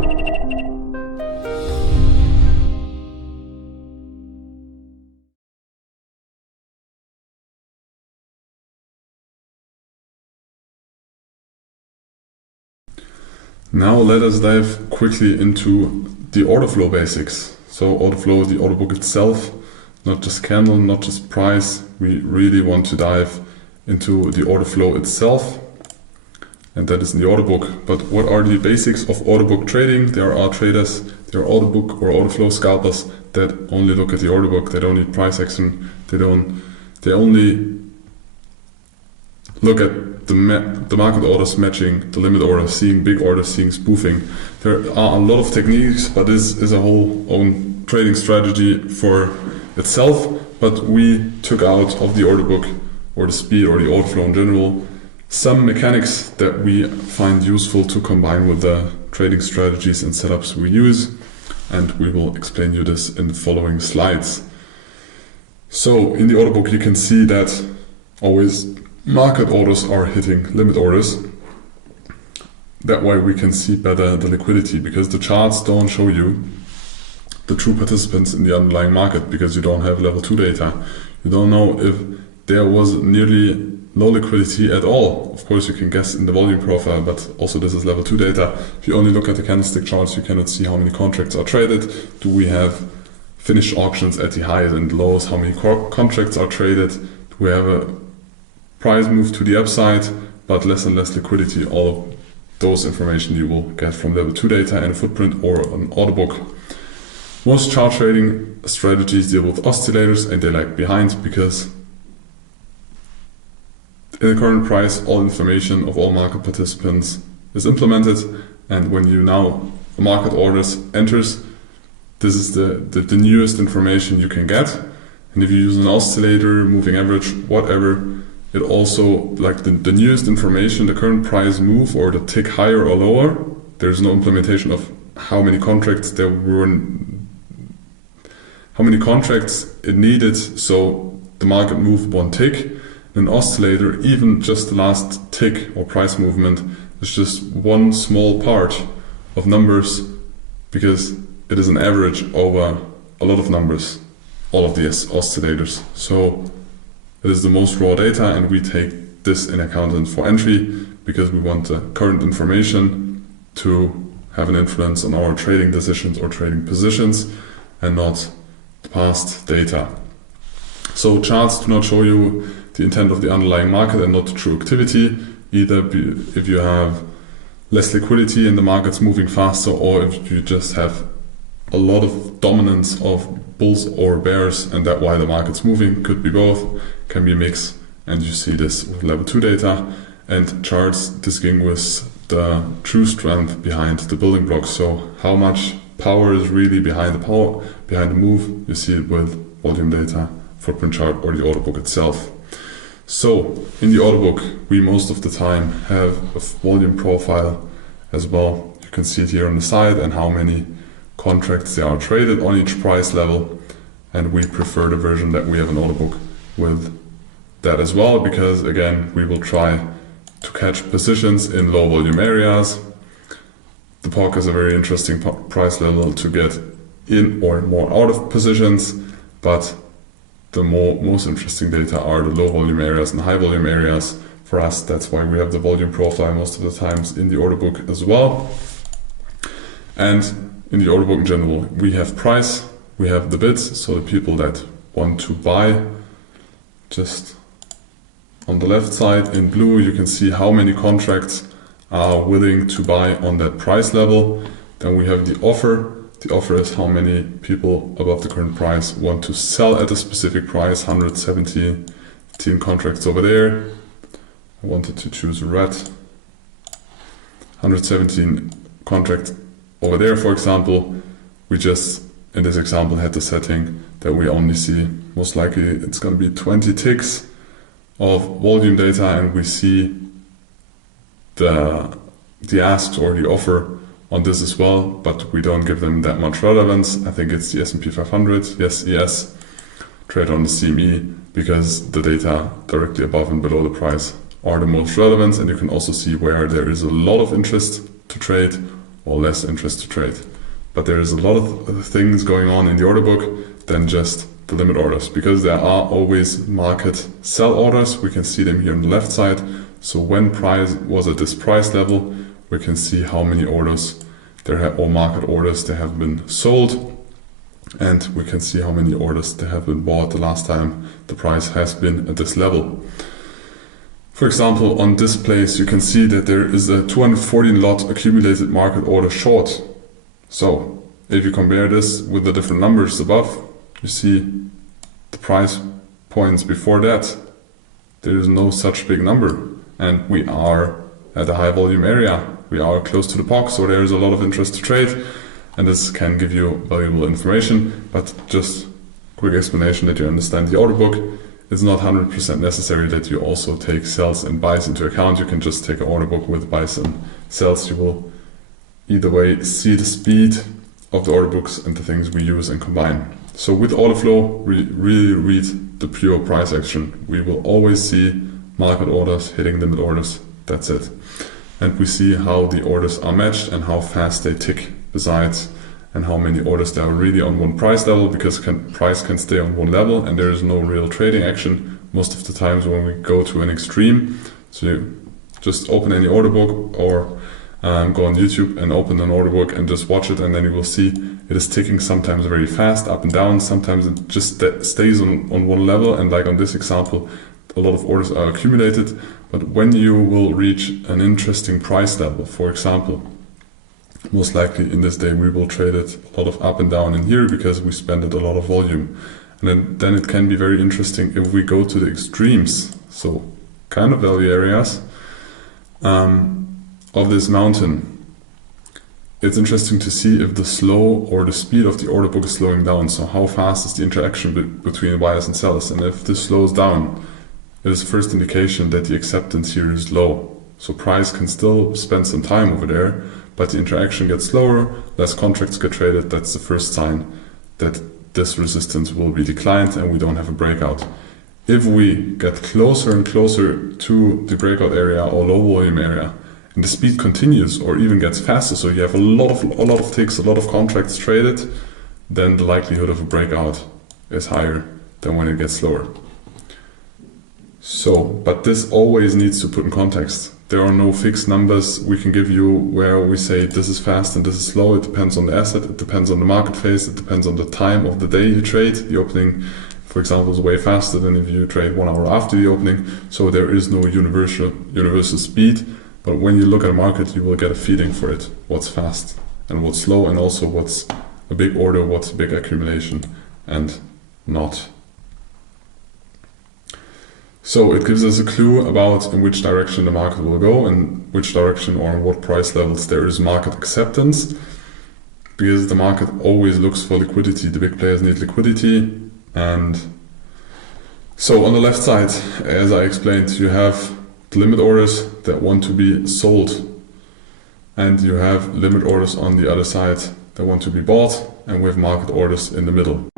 Now let us dive quickly into the order flow basics. So order flow, the order book itself, not just candle, not just price. We really want to dive into the order flow itself, and that is in the order book. But what are the basics of order book trading? There are traders, there are order book or order flow scalpers that only look at the order book. They don't need price action. They only look at the market orders matching the limit order, seeing big orders, seeing spoofing. There are a lot of techniques, but this is a whole own trading strategy for itself. But we took out of the order book or the speed or the order flow in general some mechanics that we find useful to combine with the trading strategies and setups we use, and we will explain you this in the following slides. So in the order book you can see that always market orders are hitting limit orders. That way we can see better the liquidity, because the charts don't show you the true participants in the underlying market, because you don't have level 2 data. You don't know if there was nearly no liquidity at all. Of course you can guess in the volume profile, but also this is level 2 data. If you only look at the candlestick charts, you cannot see how many contracts are traded. Do we have finished auctions at the highs and lows? How many contracts are traded? Do we have a price move to the upside, but less and less liquidity? All of those information you will get from level 2 data and a footprint or an order book. Most chart trading strategies deal with oscillators, and they lag behind because in the current price all information of all market participants is implemented, and when you now market orders enters, this is the newest information you can get. And if you use an oscillator, moving average, whatever, it also, like the newest information, the current price move or the tick higher or lower, there's no implementation of how many contracts there were, how many contracts it needed so the market moved one tick. An oscillator, even just the last tick or price movement, is just one small part of numbers, because it is an average over a lot of numbers, all of these oscillators. So it is the most raw data, and we take this in account for entry because we want the current information to have an influence on our trading decisions or trading positions, and not the past data. So charts do not show you the intent of the underlying market and not the true activity, either if you have less liquidity and the market's moving faster, or if you just have a lot of dominance of bulls or bears and that why the market's moving. Could be both, can be a mix, and you see this with level 2 data. And charts distinguish the true strength behind the building blocks. So how much power is really behind the move, you see it with volume data, footprint chart, or the order book itself. So in the order book we most of the time have a volume profile as well. You can see it here on the side and how many contracts there are traded on each price level, and we prefer the version that we have an order book with that as well, because again we will try to catch positions in low volume areas. The POC is a very interesting price level to get in or more out of positions, but the most interesting data are the low volume areas and high volume areas. For us, that's why we have the volume profile most of the times in the order book as well. And in the order book in general, we have price, we have the bids, so the people that want to buy. Just on the left side in blue you can see how many contracts are willing to buy on that price level. Then we have the offer. The offer is how many people above the current price want to sell at a specific price. 117 contracts over there. I wanted to choose red. 117 contracts over there, for example. We just, in this example, had the setting that we only see, most likely it's going to be 20 ticks of volume data, and we see the asks or the offer on this as well, but we don't give them that much relevance. I think it's the S&P 500, yes, ES, trade on the CME, because the data directly above and below the price are the most relevant, and you can also see where there is a lot of interest to trade or less interest to trade. But there is a lot of things going on in the order book than just the limit orders, because there are always market sell orders. We can see them here on the left side. So when price was at this price level, we can see how many orders there have, or market orders there have been sold, and we can see how many orders there have been bought the last time the price has been at this level. For example, on this place you can see that there is a 214 lot accumulated market order short. So if you compare this with the different numbers above, you see the price points before that, there is no such big number, and we are at a high volume area. We are close to the POC, so there is a lot of interest to trade, and this can give you valuable information. But just quick explanation that you understand the order book. It's not 100% necessary that you also take sells and buys into account. You can just take an order book with buys and sells. You will either way see the speed of the order books and the things we use and combine. So with order flow, we really read the pure price action. We will always see market orders hitting limit orders. That's it. And we see how the orders are matched and how fast they tick besides, and how many orders there are really on one price level, because price can stay on one level and there is no real trading action most of the times when we go to an extreme. So you just open any order book or go on YouTube and open an order book and just watch it, and then you will see it is ticking sometimes very fast up and down. Sometimes it just stays on one level, and like on this example, a lot of orders are accumulated. But when you will reach an interesting price level, for example, most likely in this day we will trade it a lot of up and down in here because we spend it a lot of volume. And then it can be very interesting if we go to the extremes, so kind of value areas of this mountain. It's interesting to see if the slow or the speed of the order book is slowing down. So how fast is the interaction between buyers and sellers? And if this slows down, it is the first indication that the acceptance here is low. So price can still spend some time over there, but the interaction gets slower, less contracts get traded. That's the first sign that this resistance will be declined and we don't have a breakout. If we get closer and closer to the breakout area or low volume area, and the speed continues or even gets faster, so you have a lot of ticks, a lot of contracts traded, then the likelihood of a breakout is higher than when it gets slower. So, but this always needs to put in context. There are no fixed numbers we can give you where we say this is fast and this is slow. It depends on the asset, it depends on the market phase, it depends on the time of the day you trade. The opening, for example, is way faster than if you trade 1 hour after the opening. So there is no universal speed. But when you look at a market, you will get a feeling for it. What's fast and what's slow, and also what's a big order, what's a big accumulation and not. So it gives us a clue about in which direction the market will go and which direction or on what price levels there is market acceptance, because the market always looks for liquidity. The big players need liquidity. And so on the left side, as I explained, you have the limit orders that want to be sold, and you have limit orders on the other side that want to be bought, and we have market orders in the middle.